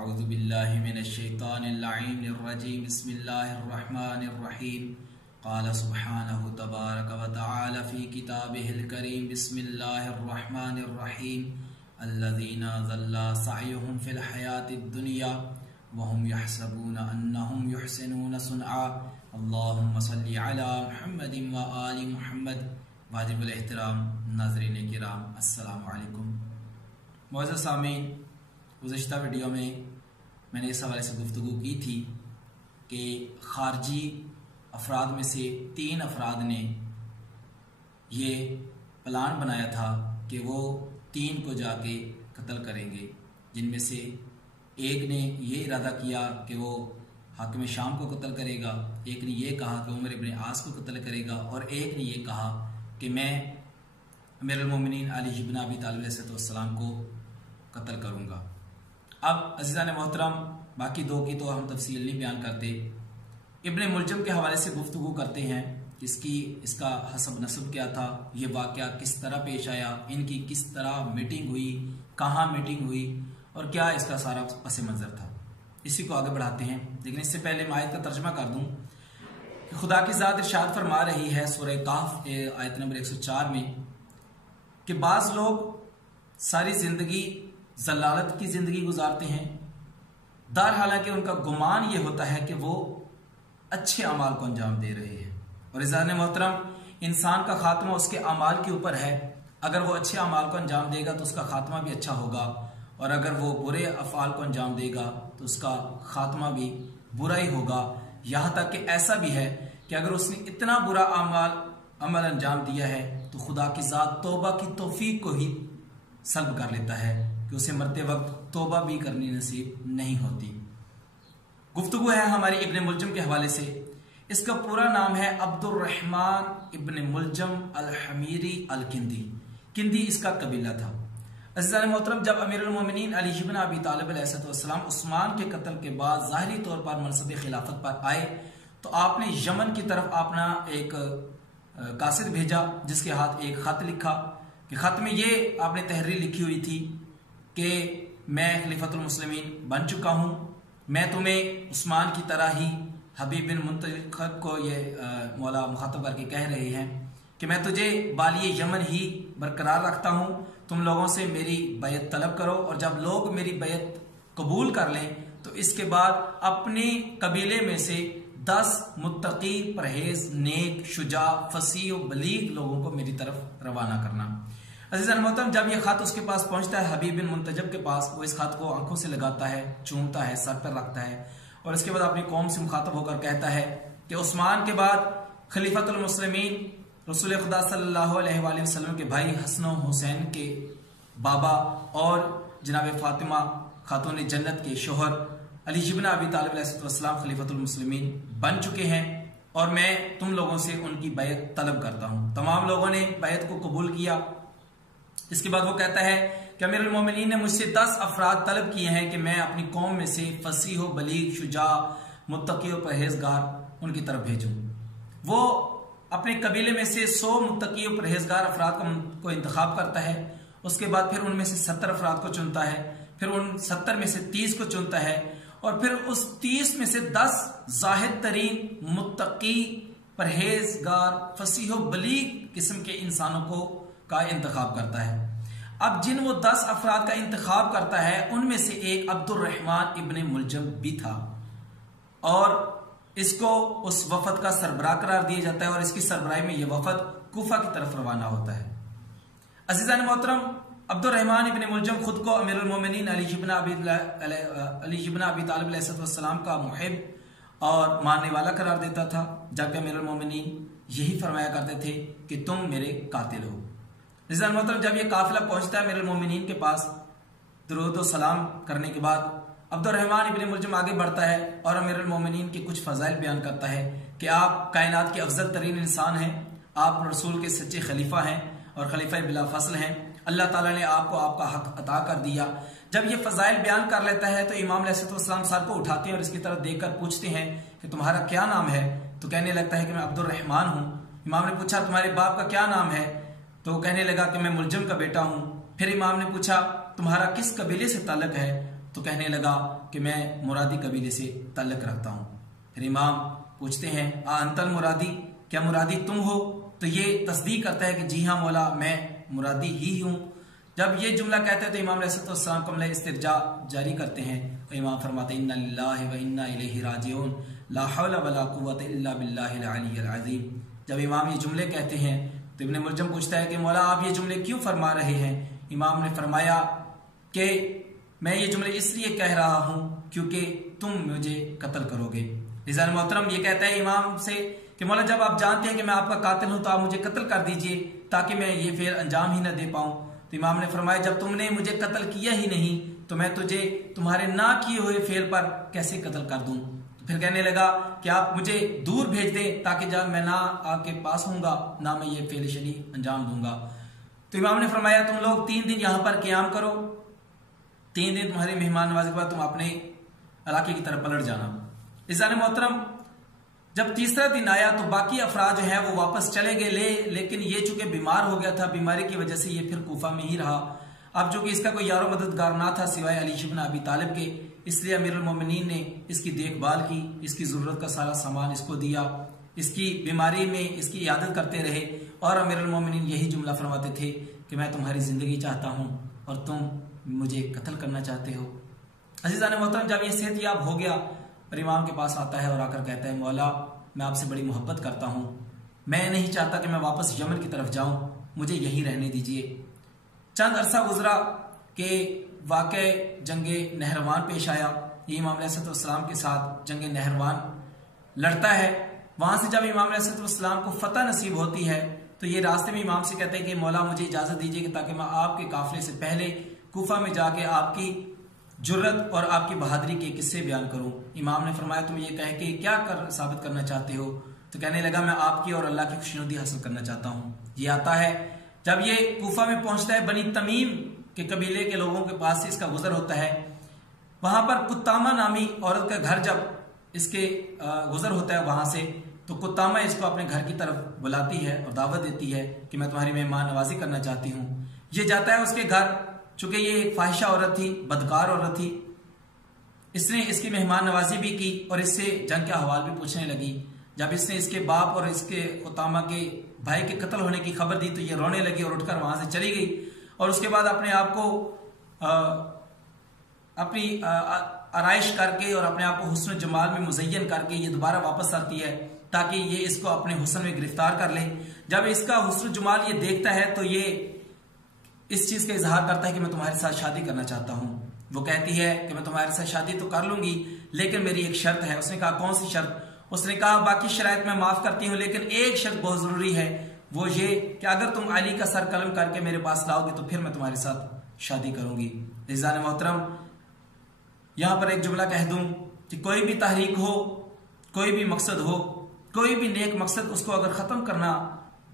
अऊज़ु बिल्लाहि मिनश्शैतानिर्रजीम बिस्मिल्लाहिर्रहमानिर्रहीम क़ाल सुब्हानहु तबारक व तआला फ़ी किताबिहिल करीम बिस्मिल्लाहिर्रहमानिर्रहीम अल्लज़ीना ज़ल्ला सअयुहुम फ़िल हयातिद दुनिया व हुम यहसबूना अन्नहुम युहसिनूना सुनआ अल्लाहुम्मा सल्लि अला मुहम्मदिन व आलि मुहम्मद। वाजिबुल एहतराम नाज़रीन किराम अस्सलामु अलैकुम। मुअज़्ज़ज़ सामीन, गुज़िश्ता वीडियो में मैंने इस हवाले से गुफ्तगू की थी कि खारजी अफराद में से 3 अफराद ने ये प्लान बनाया था कि वो 3 को जाके कत्ल करेंगे, जिनमें से एक ने ये इरादा किया कि वो हाकिम शाम को कत्ल करेगा, एक ने ये कहा कि उमर इब्न आस को कत्ल करेगा और एक ने ये कहा कि मैं अमीरुल मोमिनीन अली इब्न अबी तालिब अलैहिस्सलाम को कत्ल करूँगा। अब अज़ीज़ान मोहतरम, बाकी 2 की तो हम तफसील नहीं बयान करते। इब्न मुलजम के हवाले से गुफ्तगू करते हैं, इसका हसब नसब क्या था, ये वाक़या किस तरह पेश आया, इनकी किस तरह मीटिंग हुई, कहाँ मीटिंग हुई और क्या इसका सारा पस मंज़र था। इसी को आगे बढ़ाते हैं, लेकिन इससे पहले मैं आयत का तर्जमा कर दूँ कि खुदा की ज़ात इरशाद फरमा रही है सूरह काफ आयत नंबर 104 में कि बाज़ लोग सारी ज़िंदगी जलालत की ज़िंदगी गुजारते हैं, दार हालांकि उनका गुमान ये होता है कि वो अच्छे अमाल को अंजाम दे रहे हैं। और इज़ान मोहतरम, इंसान का खात्मा उसके अमाल के ऊपर है। अगर वो अच्छे अमाल को अंजाम देगा तो उसका खात्मा भी अच्छा होगा, और अगर वो बुरे अफ़आल को अंजाम देगा तो उसका खात्मा भी बुरा ही होगा। यहाँ तक कि ऐसा भी है कि अगर उसने इतना बुरा अमल अंजाम दिया है तो खुदा की ज़ात तौबा की तौफीक को ही सल्ब कर लेता है कि उसे मरते वक्त तौबा भी करनी नसीब नहीं होती। गुफ्तगू है हमारी इब्न मुलजम के हवाले से। इसका पूरा नाम है अब्दुर्रहमान इब्न मुलजम अल हमीरी अल किंदी। किंदी इसका कबीला था। अज़ीज़ान मोहतरम, जब अमीरुल मोमिनीन अली इब्न अबी तालिब अलैहिस्सलाम उस्मान के कत्ल के बाद ज़ाहिरी तौर पर मनसब खिलाफत पर आए तो आपने यमन की तरफ अपना एक कासिद भेजा, जिसके हाथ एक ख़त लिखा कि ख़त में ये आपने तहरीर लिखी हुई थी कि मैं खलीफतुल मुस्लिमीन बन चुका हूँ, मैं तुम्हें उस्मान की तरह ही हबीब बिन मुंतखब को ये मौला मुखातब करके कह रहे हैं कि मैं तुझे बालिए यमन ही बरकरार रखता हूँ, तुम लोगों से मेरी बैत तलब करो, और जब लोग मेरी बैत कबूल कर लें तो इसके बाद अपने कबीले में से 10 मुत्तकी, परहेज, नेक, शुजा, फसीह और बलीग लोगों को मेरी तरफ रवाना करना। अज़ीज़ान मोहतरम, जब यह खत उसके पास पहुंचता है हबीब बिन मुंतजब के पास, वो इस खत को आंखों से लगाता है, चूमता है, सर पर रखता है और इसके बाद अपनी कौम से मुखातब होकर कहता है कि उस्मान के बाद खलीफतुल मुस्लिमीन रसूल खुदा सल्लल्लाहु अलैहि वसल्लम के भाई हसन हुसैन के बाबा और जनाब फातिमा खातून जन्नत के शोहर अली इब्न अबी तालिब अलैहिस्सलाम खलीफतुल मुस्लिमीन बन चुके हैं और मैं तुम लोगों से उनकी बैत तलब करता हूँ। तमाम लोगों ने बैत को कबूल किया। इसके बाद वो कहता है कि अमीरुल मोमिनीन ने मुझसे 10 अफराद तलब किए हैं कि मैं अपनी कौम में से फसीह, बलीग, शुजा, मुत्तकी और परहेजगार उनकी तरफ भेजूं। वो अपने कबीले में से 100 मुत्तकी और परहेजगार अफराद को इंतखाब करता है। उसके बाद फिर उनमें से 70 अफराद को चुनता है, फिर उन 70 में से 30 को चुनता है और फिर उस 30 में से 10 जाहिद तरीन मुत्तकी, परहेजगार, फसीह और बलीग किस्म के इंसानों को का इंतखाब करता है। अब जिन वो 10 अफराद का इंतखाब करता है उनमें से एक अब्दुर्रहमान इब्न मुलजम भी था और इसको उस वफद का सरबराह करार दिया जाता है और इसकी सरबराही में यह वफद कूफा की तरफ रवाना होता है। अज़ीज़ान मोहतरम, अब्दुर्रहमान इब्न मुलजम खुद को अमीरुल मोमिनीन अली इब्न अबी तालिब अलैहिस्सलाम का मुहिब और मानने वाला करार देता था, जबकि अमीरुल मोमिनीन यही फरमाया करते थे कि तुम मेरे कातिल हो। अज़ीज़ान मोहतरम, जब यह काफिला पहुंचता है अमीरुल मोमिनीन के पास, दुरूद व सलाम करने के बाद अब्दुर्रहमान इब्न मुलजम आगे बढ़ता है और अमीरुल मोमिनीन के कुछ फजाइल बयान करता है कि आप कायनात के अफजल तरीन इंसान हैं, आप रसूल के सच्चे खलीफा हैं और खलीफा बिला फसल हैं, अल्लाह ताला ने आपको आपका हक अता कर दिया। जब ये फजाइल बयान कर लेता है तो इमाम अलैहिस्सलाम सर को उठाते हैं और इसकी तरफ देखकर पूछते हैं कि तुम्हारा क्या नाम है? तो कहने लगता है कि मैं अब्दुर्रहमान हूँ। इमाम ने पूछा तुम्हारे बाप का क्या नाम है? तो कहने लगा कि मैं मुलजम का बेटा हूँ। फिर इमाम ने पूछा तुम्हारा किस कबीले से ताल्लुक है? तो कहने लगा कि मैं मुरादी कबीले से ताल्लुक रखता हूँ। फिर इमाम पूछते हैं अंतल मुरादी, क्या मुरादी तुम हो? तो ये तस्दीक करता है कि जी हाँ मौला, मैं मुरादी ही हूँ। जब ये जुमला कहते हैं तो इमाम अलैहिस्सलाम कमला इस्तिरजा जारी करते हैं और इमाम फरमाते हैं इन्ना लिल्लाहि व इन्ना इलैहि राजिऊन ला हौला वला कुव्वता इल्ला बिल्लाहिल अलिय्यिल अज़ीम। जब इमाम ये जुमले कहते हैं तो इब्ने मुलजम पूछता है कि मौला आप ये जुमले क्यों फरमा रहे हैं? इमाम ने फरमाया कि मैं ये जुमले इसलिए कह रहा हूँ क्योंकि तुम मुझे कत्ल करोगे। रिज़ान मोहतरम ये कहता है इमाम से कि मौला जब आप जानते हैं कि मैं आपका कातिल हूं तो आप मुझे कत्ल कर दीजिए ताकि मैं ये फेल अंजाम ही न दे पाऊं। तो इमाम ने फरमाया जब तुमने मुझे कत्ल किया ही नहीं तो मैं तुझे तुम्हारे ना किए हुए फेल पर कैसे कत्ल कर दूं? तो फिर कहने लगा कि आप मुझे दूर भेज दें ताकि जब मैं ना आपके पास हूंगा ना मैं ये फेल शनी अंजाम दूंगा। तो इमाम ने फरमाया तुम लोग 3 दिन यहाँ पर क़याम करो, 3 दिन तुम्हारी मेहमान नवाजी के बाद तुम अपने इलाके की तरफ पलट जाना। इज़ान मोहतरम जब तीसरा दिन आया तो बाकी अफराद जो है वो वापस चले गए, लेकिन ये चूंकि बीमार हो गया था, बीमारी की वजह से ये फिर कूफा में ही रहा। अब चूंकि इसका कोई यारो मददगार ना था सिवाय अली इब्न अबी तालिब के, इसलिए अमीरुल मोमिनीन ने इसकी देखभाल की, इसकी जरूरत का सारा सामान इसको दिया, इसकी बीमारी में इसकी इयादत करते रहे। और अमीरुल मोमिनीन यही जुमला फरमाते थे कि मैं तुम्हारी जिंदगी चाहता हूँ और तुम मुझे कत्ल करना चाहते हो। अज़ीज़ान मोहतरम जब ये सेहतयाब हो गया और इमाम के पास आता है और आकर कहता है मौला मैं आपसे बड़ी मोहब्बत करता हूँ, मैं नहीं चाहता कि मैं वापस यमन की तरफ जाऊँ, मुझे यहीं रहने दीजिए। चंद अरसा गुजरा कि वाक़े जंगे नहरवान पेश आया। ये इमाम अलैहिस्सलाम के साथ जंगे नहरवान लड़ता है। वहां से जब इमाम अलैहिस्सलाम को फतह नसीब होती है तो ये रास्ते में इमाम से कहते हैं कि मौला मुझे इजाजत दीजिए कि ताकि मैं आपके काफिले से पहले कूफा में जाके आपकी जुर्रत और आपकी बहादुरी के किस्से बयान करूं। इमाम ने फरमाया तुम ये कह के क्या साबित करना चाहते हो? तो कहने लगा मैं आपकी और अल्लाह की खुशनुदी हासिल करना चाहता हूं। ये आता है जब ये कूफा में पहुंचता है, बनी तमीम के कबीले के लोगों के पास से इसका गुजर होता है। वहां पर कुत्तामा नामी औरत का घर जब इसके गुजर होता है वहां से, तो कुत्तामा इसको अपने घर की तरफ बुलाती है और दावत देती है कि मैं तुम्हारी मेहमान नवाजी करना चाहती हूँ। ये जाता है उसके घर, चूंकि ये एक फाहिशा औरत थी, बदकार औरत थी, इसने इसकी मेहमान नवाजी भी की और इससे जंग के अहवाल भी पूछने लगी। जब इसने इसके बाप और इसके कुत्तामा के भाई के कत्ल होने की खबर दी तो ये रोने लगी और उठकर वहां से चली गई और उसके बाद अपने आप को अपनी आराइश करके और अपने आप को हुस्न जमाल में मुज़य्यन करके ये दोबारा वापस आती है ताकि ये इसको अपने हुस्न में गिरफ्तार कर ले। जब इसका हुस्न जमाल ये देखता है तो ये इस चीज का इजहार करता है कि मैं तुम्हारे साथ शादी करना चाहता हूँ। वो कहती है कि मैं तुम्हारे साथ शादी तो कर लूंगी लेकिन मेरी एक शर्त है। उसने कहा कौन सी शर्त? उसने कहा बाकी शराइत मैं माफ करती हूँ लेकिन एक शर्त बहुत जरूरी है, वो ये कि अगर तुम अली का सर कलम करके मेरे पास लाओगे तो फिर मैं तुम्हारे साथ शादी करूंगी। रिज़ान मोहतरम यहां पर एक जुमला कह दूं कि कोई भी तहरीक हो, कोई भी मकसद हो, कोई भी नेक मकसद, उसको अगर खत्म करना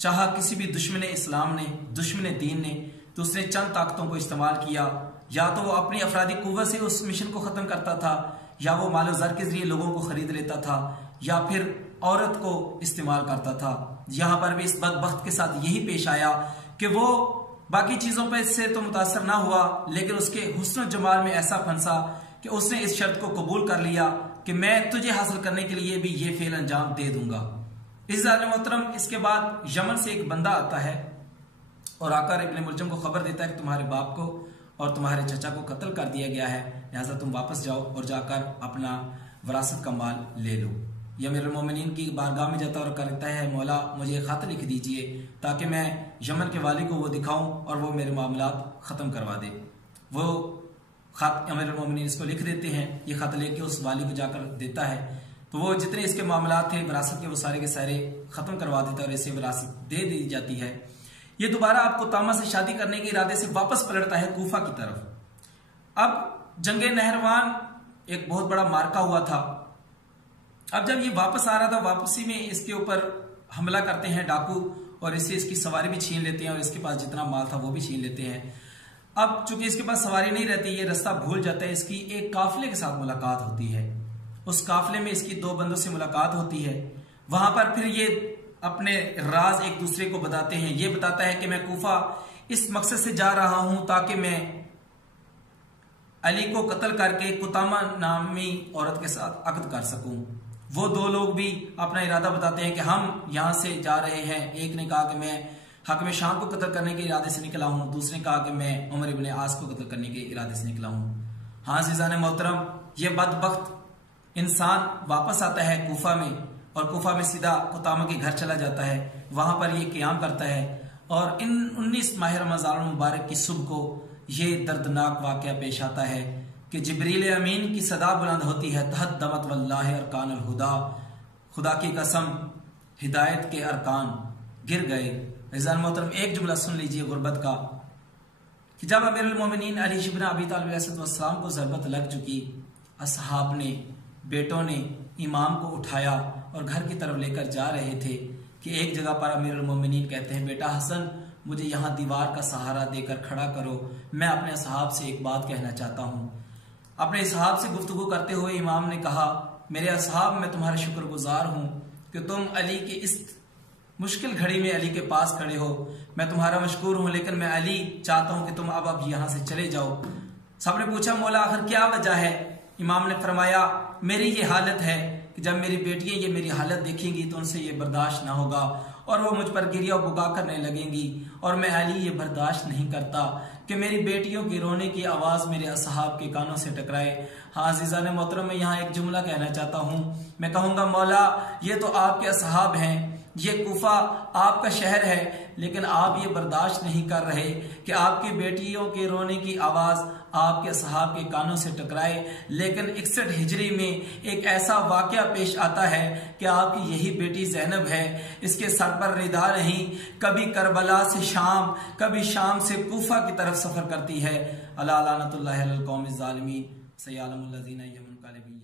चाहा किसी भी दुश्मन इस्लाम ने, दुश्मन दीन ने, तो उसने चंद ताकतों को इस्तेमाल किया। या तो वो अपनी अफरादी कुव्वत से उस मिशन को खत्म करता था, या वो मालो ज़र के जरिए लोगों को खरीद लेता था, या फिर औरत को इस्तेमाल करता था। यहां पर भी इस बदबख्त के साथ यही पेश आया कि वो बाकी चीजों पर इससे तो मुतासर ना हुआ लेकिन उसके हुस्न जमाल में ऐसा फंसा कि उसने इस शर्त को कबूल कर लिया कि मैं तुझे हासिल करने के लिए भी ये फेल अंजाम दे दूंगा। इस मोहतरम इसके बाद यमन से एक बंदा आता है और आकर इब्ने मुलजम को खबर देता है कि तुम्हारे बाप को और तुम्हारे चचा को कत्ल कर दिया गया है, लिहाजा तुम वापस जाओ और जाकर अपना विरासत का माल ले लो। यह अमीरुल मोमिनीन की बारगाह में जाता और कहता है मौला मुझे खत लिख दीजिए ताकि मैं यमन के वाली को वो दिखाऊं और वो मेरे मामलात ख़त्म करवा दे। वो खत अमीरुल मोमिनीन इसको लिख देते हैं। ये खत लेके उस वाली को जाकर देता है तो वो जितने इसके मामलात थे विरासत के वो सारे के सारे ख़त्म करवा देता है और इसे विरासत दे दी जाती है। ये दोबारा आपको तामा से शादी करने के इरादे से वापस पलटता है कूफा की तरफ। अब जंगे नहरवान एक बहुत बड़ा मार्का हुआ था। अब जब ये वापस आ रहा था, वापसी में इसके ऊपर हमला करते हैं डाकू और इससे इसकी सवारी भी छीन लेते हैं और इसके पास जितना माल था वो भी छीन लेते हैं। अब चूंकि इसके पास सवारी नहीं रहती, ये रास्ता भूल जाता है। इसकी एक काफिले के साथ मुलाकात होती है। उस काफिले में इसकी 2 बंदों से मुलाकात होती है। वहां पर फिर ये अपने राज एक दूसरे को बताते हैं। ये बताता है कि मैं कूफा इस मकसद से जा रहा हूं ताकि मैं अली को कत्ल करके कुतामा नामी औरत के साथ अक़द कर सकूं। वो दो लोग भी अपना इरादा बताते हैं कि हम यहाँ से जा रहे हैं। एक ने कहा कि मैं हकम शाम को कत्ल करने के इरादे से निकला हूँ, दूसरे ने कहा कि मैं उमर इब्न आस को कत्ल करने के इरादे से निकला हूँ। हाँ अज़ीज़ान मोहतरम, ये बदबख्त इंसान वापस आता है कूफा में, और कूफा में सीधा कुतामा के घर चला जाता है। वहां पर ये क़याम करता है, और इन 19 माह रमज़ान मुबारक की सुबह को ये दर्दनाक वाक़या पेश आता है कि जिब्रील अमीन की सदा बुलंद होती है, तहद्दमत वल्लाहि अरकानुल हुदा, खुदा की कसम हिदायत के अरकान गिर गए। अज़ीज़ान मोहतरम, एक जुमला सुन लीजिए गुर्बत का, कि जब अमीरुल मोमिनीन अली इब्न अबी तालिब अलैहिस्सलाम को ज़रबत लग चुकी, असहाब ने, बेटों ने इमाम को उठाया और घर की तरफ लेकर जा रहे थे कि एक जगह पर अमीरुल मोमिनीन कहते हैं, बेटा हसन, मुझे यहाँ दीवार का सहारा देकर खड़ा करो, मैं अपने असहाब से एक बात कहना चाहता हूँ। अपने असहाब से गुफ्तगू करते हुए इमाम ने कहा, मेरे असहाब, मैं तुम्हारा शुक्रगुजार हूँ कि तुम अली की इस मुश्किल घड़ी में अली के पास खड़े हो। मैं तुम्हारा मशकूर हूँ, लेकिन मैं अली चाहता हूँ कि तुम अब यहाँ से चले जाओ। सबने पूछा, मौला आखिर क्या वजह है? इमाम ने फरमाया, मेरी ये हालत है कि जब मेरी बेटियां ये मेरी हालत देखेंगी तो उनसे ये बर्दाश्त ना होगा और वो मुझ पर गिरिया बुका करने लगेंगी, और मैं अली ये बर्दाश्त नहीं करता कि मेरी बेटियों की रोने की आवाज़ मेरे असहाब के कानों से टकराए। हाँ अज़ीज़ान मोहतरम, मैं यहाँ एक जुमला कहना चाहता हूँ। मैं कहूँगा, मौला ये तो आपके असहाब हैं, ये कूफा आपका शहर है, लेकिन आप ये बर्दाश्त नहीं कर रहे कि आपकी बेटियों के रोने की आवाज़ आपके असहाब के कानों से टकराए। लेकिन 61 हिजरी में एक ऐसा वाक़या पेश आता है कि आपकी यही बेटी ज़ैनब है, इसके सर पर रिदा नहीं, कभी करबला से शाम, कभी शाम से कूफा की तरफ सफ़र करती है। अला लानतुल्लाहि अलल कौमिज़ ज़ालिमीन, सयअलमुल लज़ीना यमुनक़लिबून।